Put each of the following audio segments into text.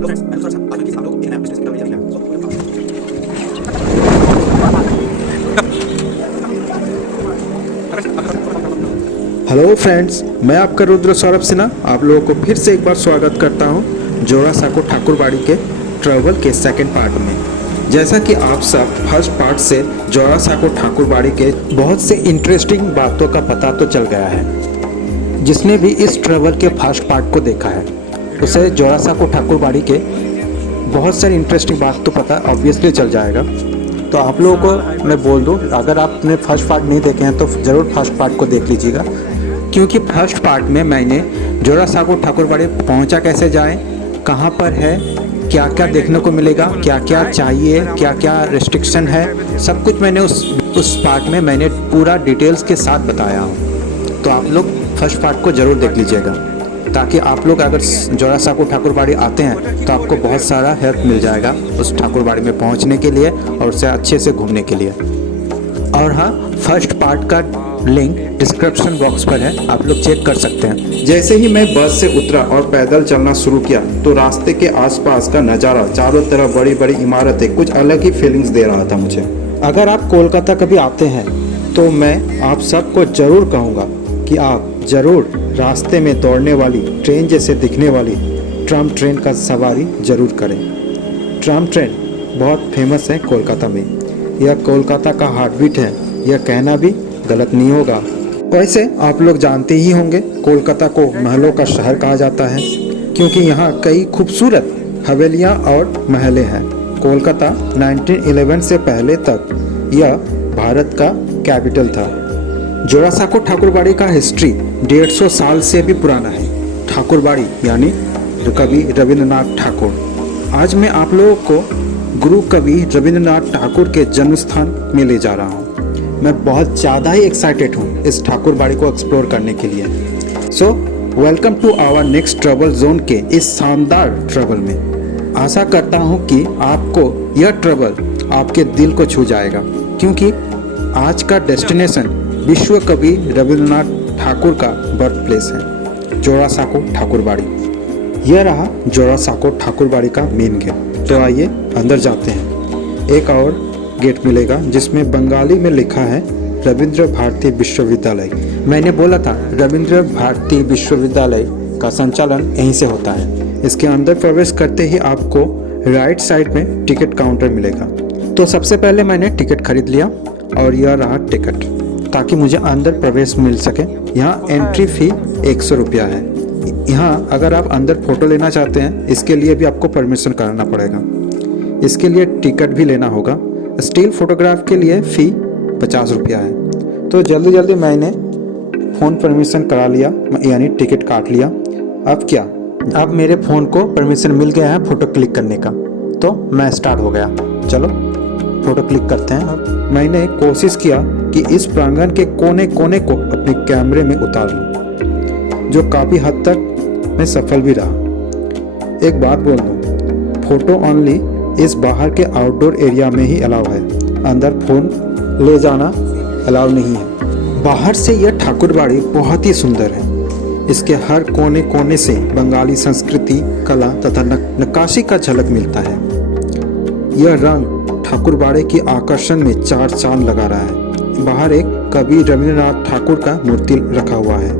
Hello friends, मैं आपका रुद्र सौरभ सिन्हा आप लोगों को फिर से एक बार स्वागत करता हूं जोरासांको ठाकुरबाड़ी के ट्रैवल के सेकंड पार्ट में। जैसा कि आप सब फर्स्ट पार्ट से जोरासांको ठाकुरबाड़ी के बहुत से इंटरेस्टिंग बातों का पता तो चल गया है। जिसने भी इस ट्रैवल के फर्स्ट पार्ट को देखा है उसे जोरासांको ठाकुरबाड़ी के बहुत सारी इंटरेस्टिंग बात तो पता ऑब्वियसली चल जाएगा। तो आप लोगों को मैं बोल दूं, अगर आपने फर्स्ट पार्ट नहीं देखे हैं तो ज़रूर फर्स्ट पार्ट को देख लीजिएगा, क्योंकि फर्स्ट पार्ट में मैंने जोरासांको ठाकुरबाड़ी पहुंचा कैसे जाएं, कहां पर है, क्या क्या देखने को मिलेगा, क्या क्या चाहिए, क्या क्या रिस्ट्रिक्शन है, सब कुछ मैंने उस पार्ट में मैंने पूरा डिटेल्स के साथ बताया हूं। तो आप लोग फर्स्ट पार्ट को ज़रूर देख लीजिएगा, ताकि आप लोग अगर जोरासांको ठाकुरबाड़ी आते हैं तो आपको बहुत सारा हेल्प मिल जाएगा उस ठाकुरबाड़ी में पहुंचने के लिए और उसे अच्छे से घूमने के लिए। और हाँ, फर्स्ट पार्ट का लिंक डिस्क्रिप्शन बॉक्स पर है, आप लोग चेक कर सकते हैं। जैसे ही मैं बस से उतरा और पैदल चलना शुरू किया तो रास्ते के आसपास का नज़ारा, चारों तरफ बड़ी बड़ी इमारतें, कुछ अलग ही फीलिंग्स दे रहा था मुझे। अगर आप कोलकाता कभी आते हैं तो मैं आप सबको ज़रूर कहूँगा कि आप ज़रूर रास्ते में दौड़ने वाली ट्रेन जैसे दिखने वाली ट्राम ट्रेन का सवारी ज़रूर करें। ट्राम ट्रेन बहुत फेमस है कोलकाता में, यह कोलकाता का हार्ट बीट है, यह कहना भी गलत नहीं होगा। वैसे आप लोग जानते ही होंगे कोलकाता को महलों का शहर कहा जाता है, क्योंकि यहाँ कई खूबसूरत हवेलियाँ और महलें हैं। कोलकाता 1911 से पहले तक यह भारत का कैपिटल था। जोरासांको ठाकुरबाड़ी का हिस्ट्री 150 साल से भी पुराना है। ठाकुरबाड़ी यानी कवि रविंद्रनाथ ठाकुर। आज मैं आप लोगों को गुरु कवि रविंद्रनाथ ठाकुर के जन्म स्थान में ले जा रहा हूँ। मैं बहुत ज़्यादा ही एक्साइटेड हूँ इस ठाकुरबाड़ी को एक्सप्लोर करने के लिए। So welcome to our next travel zone के इस शानदार ट्रैवल में। आशा करता हूँ कि आपको यह ट्रैवल आपके दिल को छू जाएगा, क्योंकि आज का डेस्टिनेशन विश्व कवि रविंद्रनाथ ठाकुर का बर्थ प्लेस है, जोरासांको ठाकुरबाड़ी। यह रहा जोरासांको ठाकुरबाड़ी का मेन गेट। तो आइए अंदर जाते हैं। एक और गेट मिलेगा जिसमें बंगाली में लिखा है रविंद्र भारती विश्वविद्यालय। मैंने बोला था रविंद्र भारती विश्वविद्यालय का संचालन यहीं से होता है। इसके अंदर प्रवेश करते ही आपको राइट साइड में टिकट काउंटर मिलेगा। तो सबसे पहले मैंने टिकट खरीद लिया और यह रहा टिकट, ताकि मुझे अंदर प्रवेश मिल सके। यहाँ एंट्री फ़ी 100 रुपया है। यहाँ अगर आप अंदर फ़ोटो लेना चाहते हैं इसके लिए भी आपको परमिशन कराना पड़ेगा, इसके लिए टिकट भी लेना होगा। स्टिल फोटोग्राफ के लिए फ़ी 50 रुपया है। तो जल्दी जल्दी मैंने फ़ोन परमिशन करा लिया, यानी टिकट काट लिया। अब क्या, अब मेरे फ़ोन को परमिशन मिल गया है फ़ोटो क्लिक करने का, तो मैं स्टार्ट हो गया। चलो फ़ोटो क्लिक करते हैं। अब मैंने कोशिश किया कि इस प्रांगण के कोने कोने को अपने कैमरे में उतार लूँ, जो काफ़ी हद तक मैं सफल भी रहा। एक बात बोल दूँ, फ़ोटो ओनली इस बाहर के आउटडोर एरिया में ही अलाउ है, अंदर फ़ोन ले जाना अलाउ नहीं है। बाहर से यह ठाकुरबाड़ी बहुत ही सुंदर है। इसके हर कोने कोने से बंगाली संस्कृति, कला तथा नक्काशी का झलक मिलता है। यह रंग ठाकुरबाड़ी की आकर्षण में चार चांद लगा रहा है। बाहर एक कवि रविंद्रनाथ ठाकुर का मूर्ति रखा हुआ है।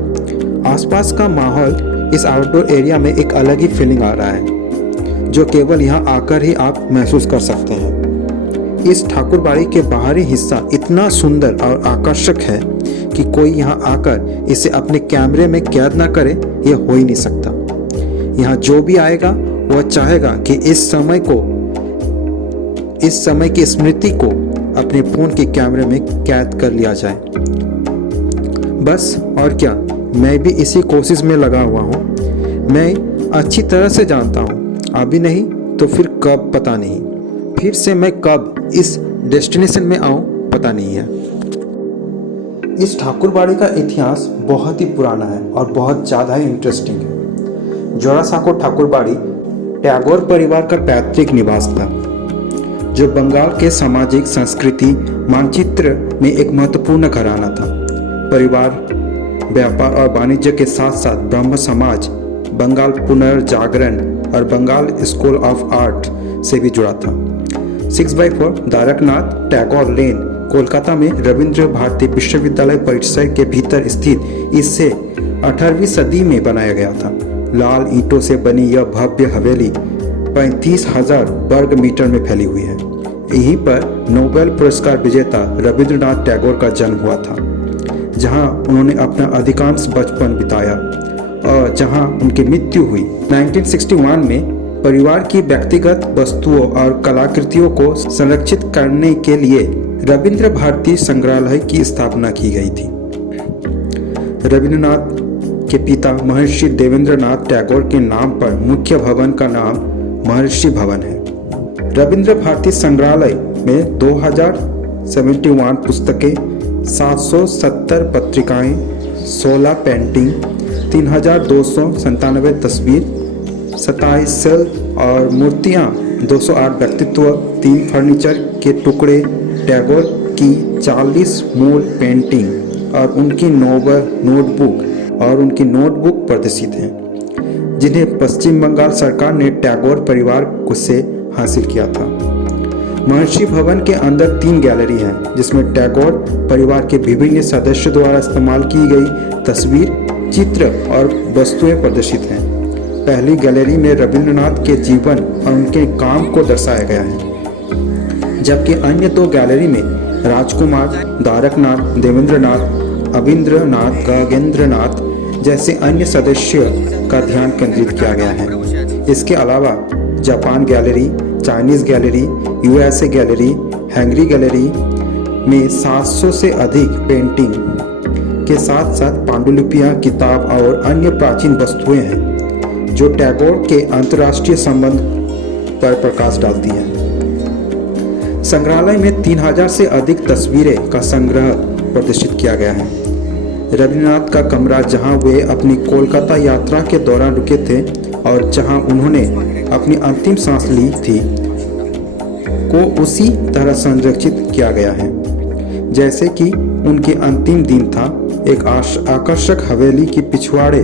आसपास का माहौल इस आउटडोर एरिया में एक अलग ही फीलिंग आ रहा है, जो केवल यहाँ आकर ही आप महसूस कर सकते हैं। इस ठाकुरबाड़ी के बाहरी हिस्सा इतना सुंदर और आकर्षक है कि कोई यहाँ आकर इसे अपने कैमरे में कैद ना करे, यह हो ही नहीं सकता। यहाँ जो भी आएगा वह चाहेगा कि इस समय की स्मृति को अपने फ़ोन के कैमरे में कैद कर लिया जाए। बस और क्या, मैं भी इसी कोशिश में लगा हुआ हूँ। मैं अच्छी तरह से जानता हूँ, अभी नहीं तो फिर कब पता नहीं, फिर से मैं कब इस डेस्टिनेशन में आऊँ पता नहीं है। इस ठाकुरबाड़ी का इतिहास बहुत ही पुराना है और बहुत ज़्यादा ही इंटरेस्टिंग है। जोरासांको ठाकुरबाड़ी टैगोर परिवार का पैतृक निवास था, जो बंगाल के सामाजिक संस्कृति मानचित्र में एक महत्वपूर्ण घराना था। परिवार व्यापार और वाणिज्य के साथ साथ ब्रह्म समाज, बंगाल पुनर्जागरण और बंगाल स्कूल ऑफ आर्ट से भी जुड़ा था। 6/4 द्वारकनाथ टैगोर लेन कोलकाता में रविंद्र भारती विश्वविद्यालय परिसर के भीतर स्थित इसे 18वीं सदी में बनाया गया था। लाल ईंटों से बनी यह भव्य हवेली 35,000 वर्ग मीटर में फैली हुई है। यहीं पर नोबेल पुरस्कार विजेता रविंद्रनाथ टैगोर का जन्म हुआ था, जहां उन्होंने अपना अधिकांश बचपन बिताया और जहां उनकी मृत्यु हुई। 1961 में परिवार की व्यक्तिगत वस्तुओं और कलाकृतियों को संरक्षित करने के लिए रविंद्र भारती संग्रहालय की स्थापना की गई थी। रविंद्रनाथ के पिता महर्षि देवेंद्रनाथ टैगोर के नाम पर मुख्य भवन का नाम महर्षि भवन है। रविंद्र भारती संग्रहालय में 2071 पुस्तकें, 770 पत्रिकाएं, 16 पेंटिंग, 3297 तस्वीर, 27 सेल और मूर्तियां, 208 व्यक्तित्व, 3 फर्नीचर के टुकड़े, टैगोर की 40 मूल पेंटिंग और उनकी नोटबुक प्रदर्शित हैं, जिन्हें पश्चिम बंगाल सरकार ने टैगोर परिवार से हासिल किया था। महर्षि भवन के अंदर 3 गैलरी हैं, जिसमें टैगोर परिवार के विभिन्न सदस्यों द्वारा इस्तेमाल की गई तस्वीर, चित्र और वस्तुएं प्रदर्शित हैं। पहली गैलरी में रविंद्रनाथ के जीवन और उनके काम को दर्शाया गया है, जबकि अन्य 2 गैलरी में राजकुमार, द्वारकनाथ, देवेंद्रनाथ, अविंद्रनाथ, गगेंद्रनाथ जैसे अन्य सदस्यों का ध्यान केंद्रित किया गया है। इसके अलावा Japan gallery, Chinese gallery, USA gallery, Hungary gallery में 700 से अधिक पेंटिंग के साथ साथ पांडुलिपियां, किताब और अन्य प्राचीन वस्तुएं हैं, जो टैगोर के अंतर्राष्ट्रीय संबंध पर प्रकाश डालती हैं। संग्रहालय में 3000 से अधिक तस्वीरें का संग्रह प्रदर्शित किया गया है। रविंद्रनाथ का कमरा, जहां वे अपनी कोलकाता यात्रा के दौरान रुके थे और जहां उन्होंने अपनी अंतिम सांस ली थी, को उसी तरह संरक्षित किया गया है जैसे कि उनके अंतिम दिन था। एक आकर्षक हवेली की पिछवाड़े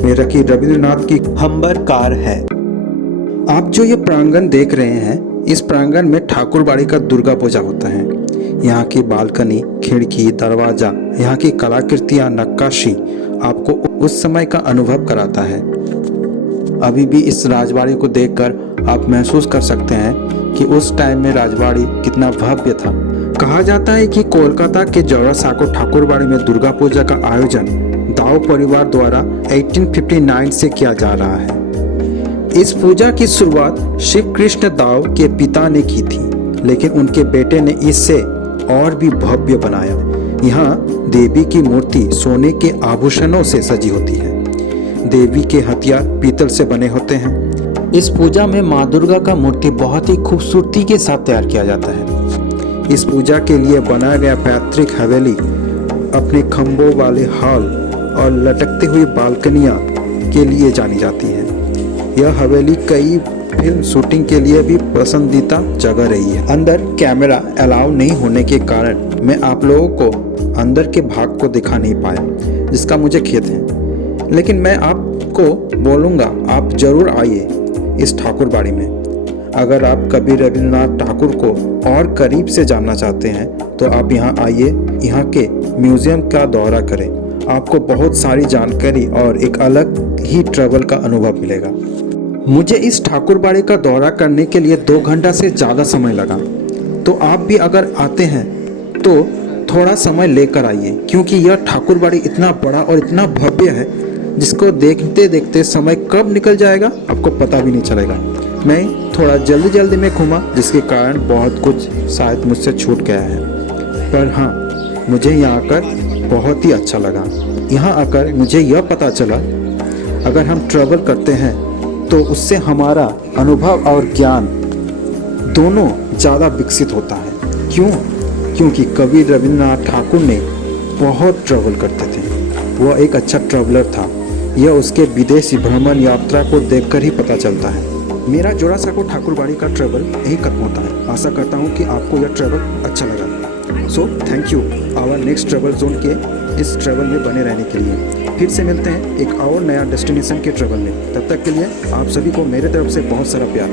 में रखी रविंद्रनाथ की हम्बर कार है। आप जो ये प्रांगण देख रहे हैं, इस प्रांगण में ठाकुरबाड़ी का दुर्गा पूजा होता है। यहाँ की बालकनी, खिड़की, दरवाजा, यहाँ की कलाकृतियाँ, नक्काशी आपको उस समय का अनुभव कराता है। अभी भी इस राजबाड़ी को देखकर आप महसूस कर सकते हैं कि उस टाइम में राजबाड़ी कितना भव्य था। कहा जाता है कि कोलकाता के जोरासाको ठाकुरबाड़ी में दुर्गा पूजा का आयोजन दाव परिवार द्वारा 1859 से किया जा रहा है। इस पूजा की शुरुआत शिव कृष्ण दाव के पिता ने की थी, लेकिन उनके बेटे ने इसे और भी भव्य बनाया। यहाँ देवी की मूर्ति सोने के आभूषणों से सजी होती है। देवी के हथियार पीतल से बने होते हैं। इस पूजा में माँ दुर्गा का मूर्ति बहुत ही खूबसूरती के साथ तैयार किया जाता है। इस पूजा के लिए बनाया गया पैतृक हवेली अपने खंभों वाले हॉल और लटकती हुई बालकनियां के लिए जानी जाती है। यह हवेली कई फिल्म शूटिंग के लिए भी पसंदीदा जगह रही है। अंदर कैमरा अलाउ नहीं होने के कारण मैं आप लोगों को अंदर के भाग को दिखा नहीं पाया, जिसका मुझे खेद है। लेकिन मैं आपको बोलूँगा, आप जरूर आइए इस ठाकुरबाड़ी में। अगर आप कभी रविंद्रनाथ ठाकुर को और करीब से जानना चाहते हैं तो आप यहाँ आइए, यहाँ के म्यूजियम का दौरा करें। आपको बहुत सारी जानकारी और एक अलग ही ट्रैवल का अनुभव मिलेगा। मुझे इस ठाकुरबाड़ी का दौरा करने के लिए 2 घंटा से ज़्यादा समय लगा, तो आप भी अगर आते हैं तो थोड़ा समय लेकर आइए, क्योंकि यह ठाकुरबाड़ी इतना बड़ा और इतना भव्य है, जिसको देखते देखते समय कब निकल जाएगा आपको पता भी नहीं चलेगा। मैं थोड़ा जल्दी में घूमा, जिसके कारण बहुत कुछ शायद मुझसे छूट गया है, पर हाँ, मुझे यहाँ आकर बहुत ही अच्छा लगा। यहाँ आकर मुझे यह पता चला, अगर हम ट्रैवल करते हैं तो उससे हमारा अनुभव और ज्ञान दोनों ज़्यादा विकसित होता है। क्यों? क्योंकि कवि रविंद्रनाथ ठाकुर ने बहुत ट्रैवल करते थे। वह एक अच्छा ट्रैवलर था। यह उसके विदेशी भ्रमण यात्रा को देखकर ही पता चलता है। मेरा जोरासाको ठाकुरबाड़ी का ट्रैवल यहीं खत्म होता है। आशा करता हूँ कि आपको यह ट्रैवल अच्छा लगा। So thank you our next travel zone के इस ट्रैवल में बने रहने के लिए। फिर से मिलते हैं एक और नया डेस्टिनेशन के ट्रैवल में। तब तक के लिए आप सभी को मेरे तरफ से बहुत सारा प्यार।